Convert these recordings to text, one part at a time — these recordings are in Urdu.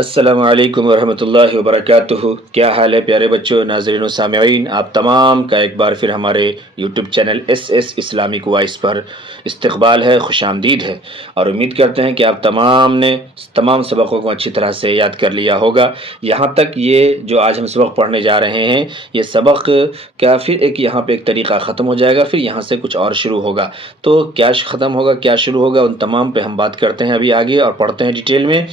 السلام علیکم ورحمۃ اللہ وبرکاتہ۔ کیا حال ہے پیارے بچوں، ناظرین و سامعین؟ آپ تمام کا ایک بار پھر ہمارے YouTube channel S Islamic Voice پر استقبال ہے، خوش آمدید ہے، اور امید کرتے ہیں کہ آپ تمام نے تمام سبقوں کو اچھی طرح سے یاد کر لیا ہوگا۔ یہاں تک یہ جو آج ہم سبق پڑھنے جا رہے ہیں، یہ سبق کیا پھر یہاں پہ ایک طریقہ ختم ہو جائے گا، پھر یہاں سے کچھ اور شروع ہوگا۔ تو کیا ختم ہوگا، کیا شروع ہوگا، ان تمام پہ ہم بات کرتے ہیں ابھی آگے، اور پڑھتے ہیں ڈیٹیل میں۔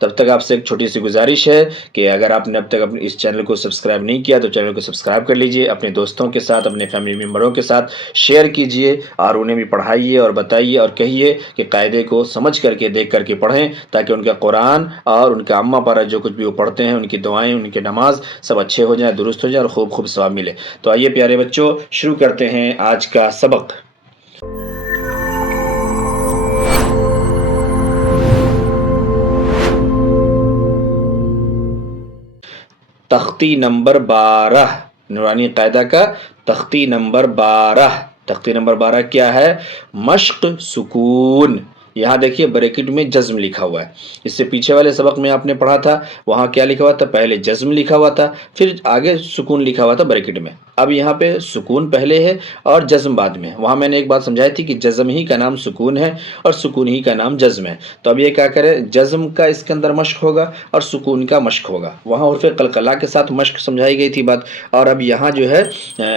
تب تک آپ سے ایک چھوٹی سی گزارش ہے کہ اگر آپ نے اب تک اس چینل کو سبسکرائب نہیں کیا تو چینل کو سبسکرائب کر لیجئے، اپنے دوستوں کے ساتھ، اپنے فیملی ممبروں کے ساتھ شیئر کیجئے، اور انہیں بھی پڑھائیے اور بتائیے اور کہیے کہ قاعدے کو سمجھ کر کے دیکھ کر کے پڑھیں، تاکہ ان کا قرآن اور ان کا اماں پارا جو کچھ بھی وہ پڑھتے ہیں، ان کی دعائیں، ان کی نماز سب اچھے ہو جائیں، درست ہو جائیں، اور خوب خوب ثواب ملے۔ تو آئیے پیارے بچوں، شروع کرتے ہیں آج کا سبق۔ تختی نمبر 12، نورانی قاعدہ کا تختی نمبر 12۔ تختی نمبر 12 کیا ہے؟ مشق سکون۔ یہاں دیکھیے بریکٹ میں جزم لکھا ہوا ہے۔ اس سے پیچھے والے سبق میں آپ نے پڑھا تھا، وہاں کیا لکھا ہوا تھا؟ پہلے جزم لکھا ہوا تھا، پھر آگے سکون لکھا ہوا تھا بریکٹ میں۔ اب یہاں پہ سکون پہلے ہے اور جزم بعد میں ہے۔ وہاں میں نے ایک بات سمجھائی تھی کہ جزم ہی کا نام سکون ہے اور سکون ہی کا نام جزم ہے۔ تو اب یہ کیا کرے؟ جزم کا اس کے اندر مشق ہوگا اور سکون کا مشق ہوگا۔ وہاں حرف قلقلہ کے ساتھ مشق سمجھائی گئی تھی بات، اور اب یہاں جو ہے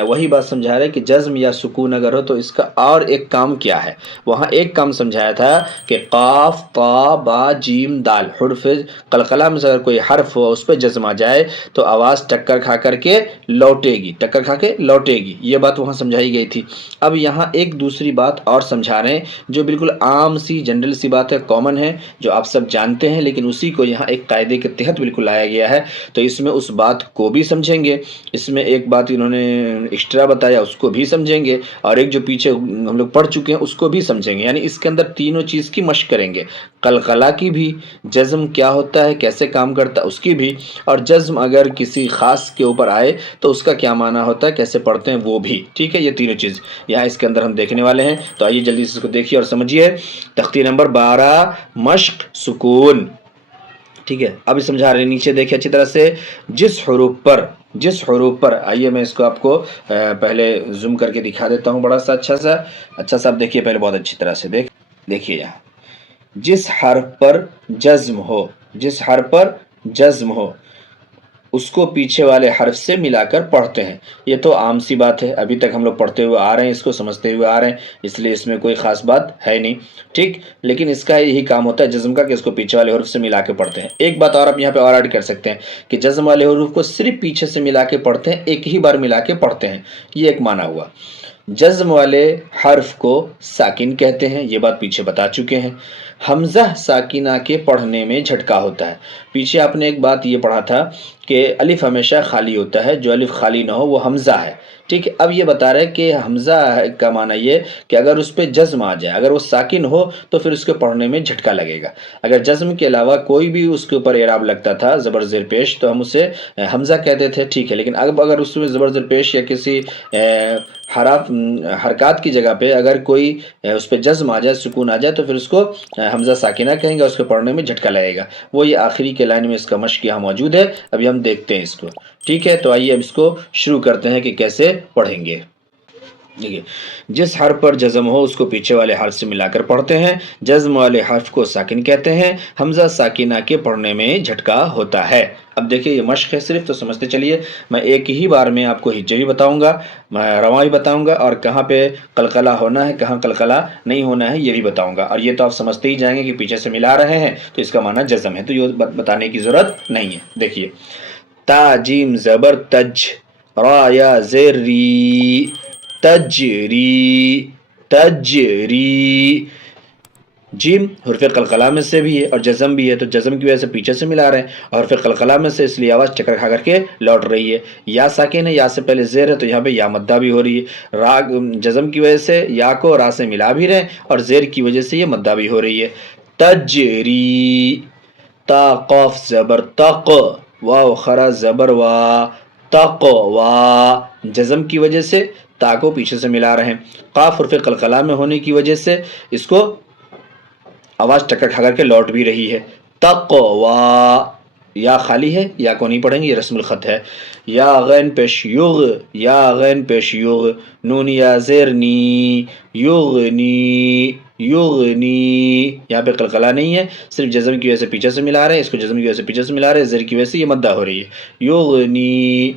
وہی بات سمجھا رہے کہ جزم یا سکون اگر ہو تو اس کا اور ایک کام کیا ہے۔ وہاں ایک کام سمجھایا تھا کہ قاف طا با جیم دال حرف قلقلہ میں سے اگر کوئی حرف ہو اس پہ جزم آ جائے تو آواز ٹکر کھا کر کے لوٹے گی، ٹکر کھا کے لوٹے گی، یہ بات وہاں سمجھائی گئی تھی۔ اب یہاں ایک دوسری بات اور سمجھا رہے ہیں جو بالکل عام سی جنرل سی بات ہے، کامن ہے، جو آپ سب جانتے ہیں، لیکن اسی کو یہاں ایک قاعدے کے تحت بالکل لایا گیا ہے۔ تو اس میں اس بات کو بھی سمجھیں گے، اس میں ایک بات انہوں نے ایکسٹرا بتایا اس کو بھی سمجھیں گے، اور ایک جو پیچھے ہم لوگ پڑھ چکے ہیں اس کو بھی سمجھیں گے۔ یعنی اس کے اندر تینوں چیز کی مشق کریں گے، قلقلہ کی بھی، جزم کیا ہوتا ہے، کیسے کام کرتا ہے اس کی بھی، اور جزم اگر کسی خاص کے اوپر آئے تو اس کا کیا معنی ہوتا ہے، کیسے پڑھتے ہیں وہ بھی۔ ٹھیک ہے، یہ تینوں چیز یہاں اس کے اندر ہم دیکھنے والے ہیں۔ تو آئیے جلدی سے اس کو دیکھیے اور سمجھیے۔ تختی نمبر 12 مشق سکون۔ ٹھیک ہے، اب سمجھا رہے ہیں، نیچے دیکھیں اچھی طرح سے، جس حروف پر آئیے میں اس کو آپ کو پہلے زوم کر کے دکھا دیتا ہوں بڑا سا اچھا سا آپ دیکھیے پہلے بہت اچھی طرح سے دیکھیے یہاں جس حرف پر جزم ہو اس کو پیچھے والے حرف سے ملا کر پڑھتے ہیں۔ یہ تو عام سی بات ہے، ابھی تک ہم لوگ پڑھتے ہوئے آ رہے ہیں، اس کو سمجھتے ہوئے آ رہے ہیں، اس لیے اس میں کوئی خاص بات ہے نہیں۔ ٹھیک، لیکن اس کا یہی کام ہوتا ہے جزم کا کہ اس کو پیچھے والے حروف سے ملا کے پڑھتے ہیں۔ ایک بات اور آپ یہاں پہ اور ایڈ کر سکتے ہیں کہ جزم والے حروف کو صرف پیچھے سے ملا کے پڑھتے ہیں، ایک ہی بار ملا کے پڑھتے ہیں، یہ ایک معنی ہوا۔ جزم والے حرف کو ساکن کہتے ہیں، یہ بات پیچھے بتا چکے ہیں۔ حمزہ ساکنہ کے پڑھنے میں جھٹکا ہوتا ہے۔ پیچھے آپ نے ایک بات یہ پڑھا تھا کہ الف ہمیشہ خالی ہوتا ہے، جو الف خالی نہ ہو وہ حمزہ ہے۔ ٹھیک ہے، اب یہ بتا رہے کہ حمزہ کا معنی یہ کہ اگر اس پہ جزم آ جائے، اگر وہ ساکن ہو تو پھر اس کے پڑھنے میں جھٹکا لگے گا۔ اگر جزم کے علاوہ کوئی بھی اس کے اوپر اعراب لگتا تھا زبر زیر پیش تو ہم اسے حمزہ کہتے تھے، ٹھیک ہے، لیکن اب اگر اس میں زبر زیر پیش یا کسی حرکات کی جگہ پہ اگر کوئی اس پہ جزم آ جائے، سکون آ جائے، تو پھر اس کو حمزہ ساکنہ کہیں گے، اس کے پڑھنے میں جھٹکا لگے گا۔ وہ یہ آخری کے لائن میں اس کا مشق یہاں موجود ہے، ابھی ہم دیکھتے ہیں اس کو۔ ٹھیک ہے، تو آئیے اب اس کو شروع کرتے ہیں کہ کیسے پڑھیں گے۔ دیکھیے، جس حرف پر جزم ہو اس کو پیچھے والے حرف سے ملا کر پڑھتے ہیں، جزم والے حرف کو ساکن کہتے ہیں، حمزہ ساکنہ کے پڑھنے میں جھٹکا ہوتا ہے۔ اب دیکھیے یہ مشق ہے صرف، تو سمجھتے چلیے۔ میں ایک ہی بار میں آپ کو ہجے بھی بتاؤں گا، میں رواں بھی بتاؤں گا، اور کہاں پہ قلقلہ ہونا ہے کہاں قلقلہ نہیں ہونا ہے یہ بھی بتاؤں گا، اور یہ تو آپ سمجھتے ہی جائیں گے کہ پیچھے سے ملا رہے ہیں تو اس کا معنی جزم ہے، تو یہ بتانے کی ضرورت نہیں ہے۔ دیکھیے، تا جیم زبر تج، را یا زیر ری، تجری، جیم حرف قلقلہ میں سے بھی ہے اور جزم بھی ہے، تو جزم کی وجہ سے پیچھے سے ملا رہے ہیں، اور حرف قلقلہ میں سے اس لیے آواز چکر کھا کر کے لوٹ رہی ہے۔ یا ساکن ہے، یا سے پہلے زیر ہے تو یہاں پہ یا مدہ بھی ہو رہی ہے۔ را جزم کی وجہ سے یا کو را سے ملا بھی رہے ہیں، اور زیر کی وجہ سے یہ مدہ بھی ہو رہی ہے۔ تجری، تا قاف زبر تق، واو خرا زبر وا، تقوا، جزم کی وجہ سے تا کو پیچھے سے ملا رہے ہیں۔ قاف حرف قلقلہ میں ہونے کی وجہ سے اس کو آواز ٹکر کھا کر کے لوٹ بھی رہی ہے۔ تقوا، یا خالی ہے، یا کو نہیں پڑھیں گے، یہ رسم الخط ہے. یا غین پیش یغ، یا غین پیش یغ، نون یا زیر نی، یغنی، یغنی. یہاں پہ قلقلہ نہیں ہے، صرف جزم کی وجہ سے پیچھے سے ملا رہے ہیں، اس کو جزم کی وجہ سے پیچھے سے ملا رہے ہیں، زیر کی وجہ سے یہ مدہ ہو رہی ہے. یغنی،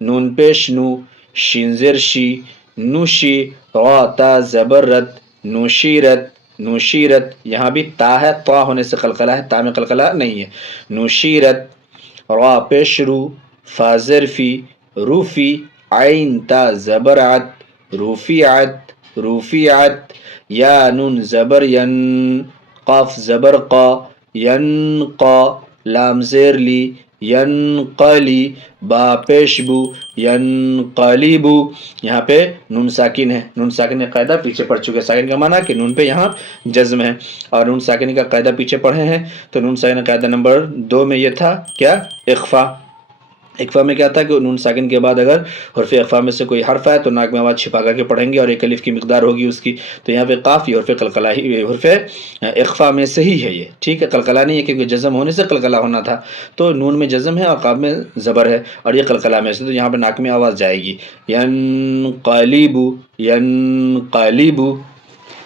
نون پیش نو، شین زیر شی، نوشی، را تا زبر رت، نوشیرت، نوشیرت. یہاں بھی تا ہے، تا ہونے سے قلقلہ ہے، تا میں قلقلہ نہیں ہے. نوشیرت، را پیش رو، فا ظرفی، روفی، عین تا زبرعت، روفیعت، روفیعت. یا نون زبر ین، قاف زبر قا، ینقا، لام زیر لی، ینقلی، با پیش بو، ینقلیبو. یہاں پہ نون ساکن ہے، نون ساکن کا قاعدہ پیچھے پڑ چکے. ساکن کا معنی کہ نون پہ یہاں جزم ہے، اور نون ساکن کا قاعدہ پیچھے پڑھے ہیں. تو نون ساکن کا قاعدہ نمبر 2 میں یہ تھا کیا؟ اخفا. اخفا میں کیا تھا کہ نون ساکن کے بعد اگر حرف اخفا میں سے کوئی حرف ہے تو ناک میں آواز چھپا کر کے پڑھیں گے، اور ایک الف کی مقدار ہوگی اس کی. تو یہاں پہ قاف یہ حرف قلقلہ ہی، حرف اخفا میں سے ہی ہے یہ، ٹھیک ہے. قلقلہ نہیں ہے کیونکہ جزم ہونے سے قلقلہ ہونا تھا. تو نون میں جزم ہے اور قاف میں زبر ہے، اور یہ قلقلہ میں سے، تو یہاں پہ ناک میں آواز جائے گی. ینقلبو، ینقلبو.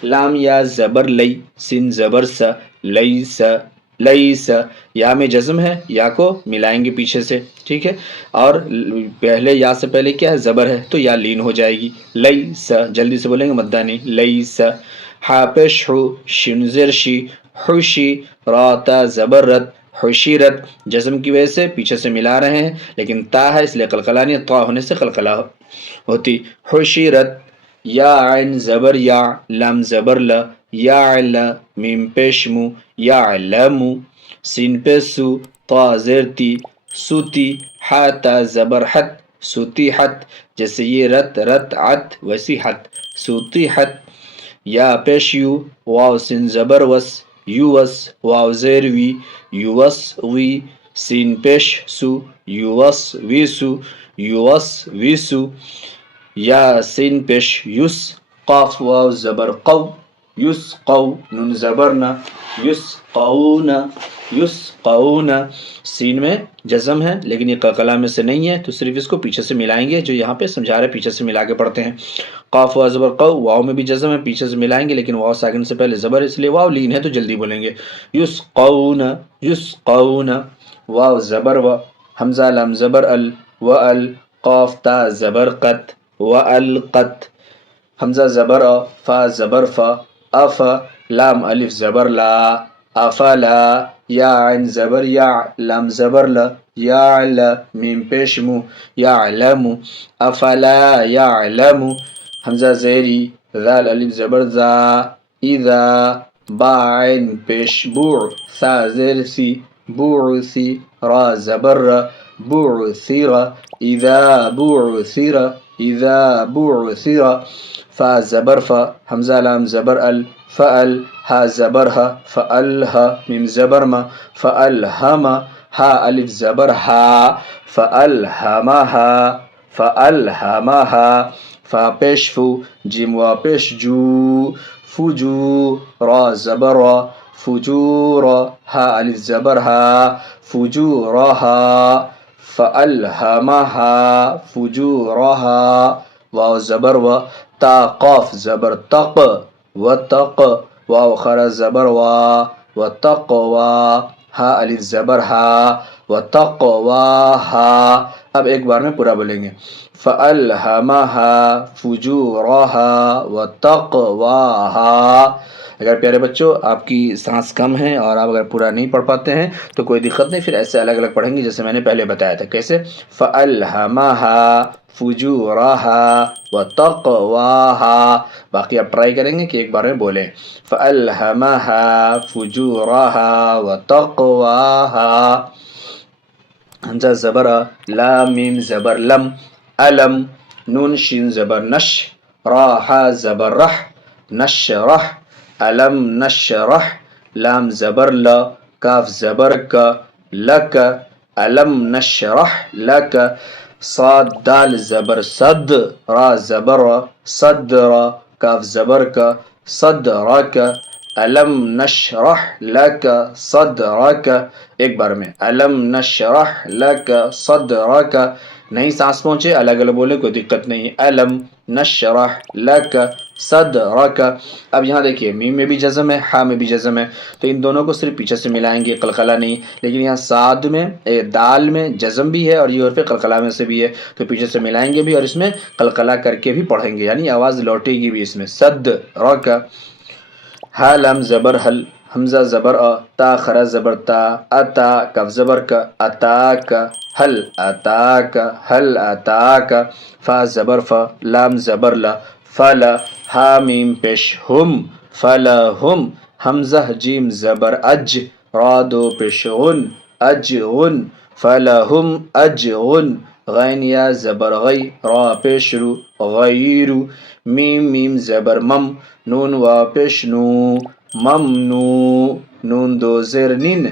لام یا زبر لئی، سین زبر سا، لیس، لیس. یا میں جزم ہے، یا کو ملائیں گے پیچھے سے، ٹھیک ہے. اور پہلے یا سے پہلے کیا ہے؟ زبر ہے، تو یا لین ہو جائے گی. لیس، جلدی سے بولیں گے مدہ نہیں. لیس. ہا پیش ہو، شین زیر شی، حشی، را تا زبر رت، حشیرت. جزم کی وجہ سے پیچھے سے ملا رہے ہیں، لیکن تا ہے اس لیے قلقلہ نہیں، طا ہونے سے قلقلہ ہوتی. حشیرت. یا عین زبر یا، لام زبر ل، یعل، میم پیش مو، یعلم. سین پیش سو، طا زیر تی، سوتی. حا تا زبر حت، سوتیحت. جیسے یہ رت، رت عت، ویسی حت، سوتیحت. یا پیش یو، واو سین زبر وس، یوس، واو زیر وی، یوس وی. سین پیش سو، یوس ویسو، یوس ویسو. یا سین پیش یس، قاف واو زبر قو، یس قو، نون زبر نہ، یس قون، یس قون. سین میں جزم ہے لیکن یہ قلقلہ میں سے نہیں ہے، تو صرف اس کو پیچھے سے ملائیں گے، جو یہاں پہ سمجھا رہے پیچھے سے ملا کے پڑھتے ہیں. قاف واو زبر قو، واو میں بھی جزم ہے، پیچھے سے ملائیں گے، لیکن واو ساکن سے پہلے زبر، اس لیے واو لین ہے تو جلدی بولیں گے. یس قون، یس قون. واو زبر و، حمزہ لام زبر ال، و ال. قاف تا زبر قت، وَأَلْقَتْ. حمزہ زبر ا، فا زبر فا، اف. لام الف زبر لا، افلا. یا عین زبر یا، لام زبر ل، یعل، میم پیش مو، یعلم. افلا یعلم. حمزہ زیری، ذال الف زبر ذا، اذا. با عین پیش بو، ثا زیر سی، بعثی. را زبر ر، بعثر. اذا بعثر، اذا بعثر. فا زبر فا، حمزہ لام زبر ال، فأل. ہا زبر ہا، فألہ، میم زبر ما، فألہم. ہا الف زبر ہا، فألہمہا، فألہمہا. فا پیش فو، جیم وا پیش جو، فجو. را زبر را، فجور. ہا الف زبر ہا، فجورہا. فألہمہا فجورہا. واو زبر و، تا قاف زبر تق، وتق. واو خرا زبر وا، وتقوا. ہا الف زبر ہا، وتقواہا. اب ایک بار میں پورا بولیں گے. فألہمہا فجورہا وتقواہا. اگر پیارے بچوں آپ کی سانس کم ہے اور آپ اگر پورا نہیں پڑھ پاتے ہیں تو کوئی دقت نہیں، پھر ایسے الگ الگ پڑھیں گے جیسے میں نے پہلے بتایا تھا. کیسے؟ فألہمہا فجورہا وتقواہا. باقی آپ ٹرائی کریں گے کہ ایک بار میں بولیں. فألہمہا فجورہا وتقواہا. حمزہ زبر لام میم زبر لم، علم. نون شین زبر نش، راحا زبر رح، نشرح. علم نشرح. لام زبر ل، کاف زبر کا، لک. علم نشرح لک. صاد دال زبر صد، را زبر صدر، کاف زبر کا، صدرک. علم نشرح لک صدرک. ایک بار میں علم نشرح لک صدرک، نہیں سانس پہنچے الگ الگ بولے کوئی دقت نہیں، علم نشرح لک صدرک۔ اب یہاں دیکھیے میم میں بھی جزم ہے، ہا میں بھی جزم ہے، تو ان دونوں کو صرف پیچھے سے ملائیں گے، قلقلہ نہیں، لیکن یہاں صاد میں دال میں جزم بھی ہے اور یہ حرف قلقلہ میں سے بھی ہے، تو پیچھے سے ملائیں گے بھی اور اس میں قلقلہ کر کے بھی پڑھیں گے، یعنی آواز لوٹے گی بھی اس میں، صدرک۔ ہا لام زبر حل، حمزہ زبر تا خرا زبر تا، اتا کف زبر کا، اتا کا، حل اتا کا، حل اتا کا، فا زبر فا، لام زبر لا، فلا، ہا میم پیش ہم، فلا ہم، حمزہ جیم زبر اج، را دو پیش غن، اج غن، فلا ہم اج غن، غین یا زبر غی، را پیش رو، غیرو، میم زبر مم، نون وا پیش نو، ممنو، نون دو زیر نین،